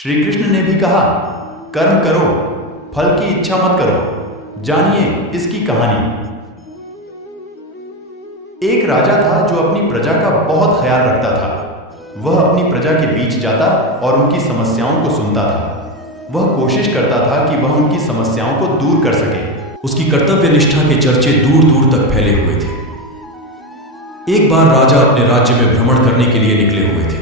श्री कृष्ण ने भी कहा, कर्म करो, फल की इच्छा मत करो। जानिए इसकी कहानी। एक राजा था जो अपनी प्रजा का बहुत ख्याल रखता था। वह अपनी प्रजा के बीच जाता और उनकी समस्याओं को सुनता था। वह कोशिश करता था कि वह उनकी समस्याओं को दूर कर सके। उसकी कर्तव्य निष्ठा के चर्चे दूर दूर तक फैले हुए थे। एक बार राजा अपने राज्य में भ्रमण करने के लिए निकले हुए थे।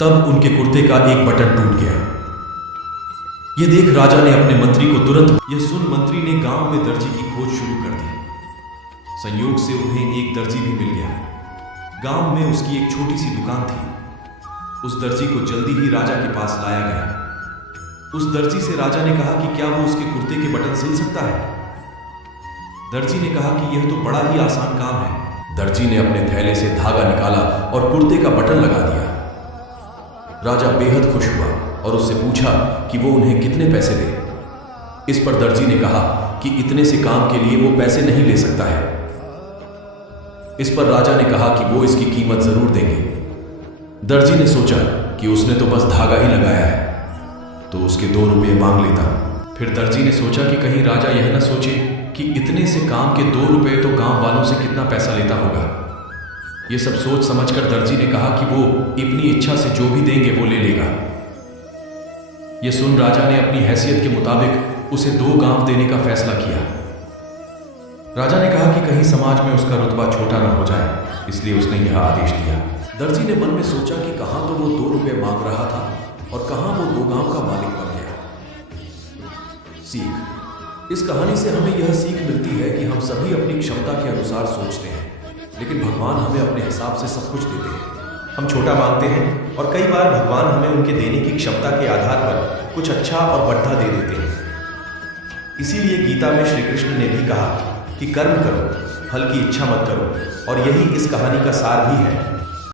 तब उनके कुर्ते का एक बटन टूट गया। यह देख राजा ने अपने मंत्री को तुरंत यह सुन मंत्री ने गांव में दर्जी की खोज शुरू कर दी। संयोग से उन्हें एक दर्जी भी मिल गया। गांव में उसकी एक छोटी सी दुकान थी। उस दर्जी को जल्दी ही राजा के पास लाया गया। उस दर्जी से राजा ने कहा कि क्या वो उसके कुर्ते के बटन सिल सकता है। दर्जी ने कहा कि यह तो बड़ा ही आसान काम है। दर्जी ने अपने थैले से धागा निकाला और कुर्ते का बटन लगा दिया। राजा बेहद खुश हुआ और उससे पूछा कि वो उन्हें कितने पैसे दे। इस पर दर्जी ने कहा कि इतने से काम के लिए वो पैसे नहीं ले सकता है। इस पर राजा ने कहा कि वो इसकी कीमत जरूर देंगे। दर्जी ने सोचा कि उसने तो बस धागा ही लगाया है, तो उसके 2 रुपये मांग लेता। फिर दर्जी ने सोचा कि कहीं राजा यह ना सोचे कि इतने से काम के 2 रुपये तो गांव वालों से कितना पैसा लेता होगा। ये सब सोच समझकर दर्जी ने कहा कि वो अपनी इच्छा से जो भी देंगे वो ले लेगा। यह सुन राजा ने अपनी हैसियत के मुताबिक उसे 2 गांव देने का फैसला किया। राजा ने कहा कि कहीं समाज में उसका रुतबा छोटा ना हो जाए, इसलिए उसने यह आदेश दिया। दर्जी ने मन में सोचा कि कहां तो वो 2 रुपये मांग रहा था और कहां वो 2 गांव का मालिक बन गया। सीख। इस कहानी से हमें यह सीख मिलती है कि हम सभी अपनी क्षमता के अनुसार सोचते हैं, लेकिन भगवान हमें अपने हिसाब से सब कुछ देते हैं। हम छोटा मांगते हैं और कई बार भगवान हमें उनके देने की क्षमता के आधार पर कुछ अच्छा और बढ़ा दे देते हैं। इसीलिए गीता में श्री कृष्ण ने भी कहा कि कर्म करो, फल की इच्छा मत करो, और यही इस कहानी का सार भी है।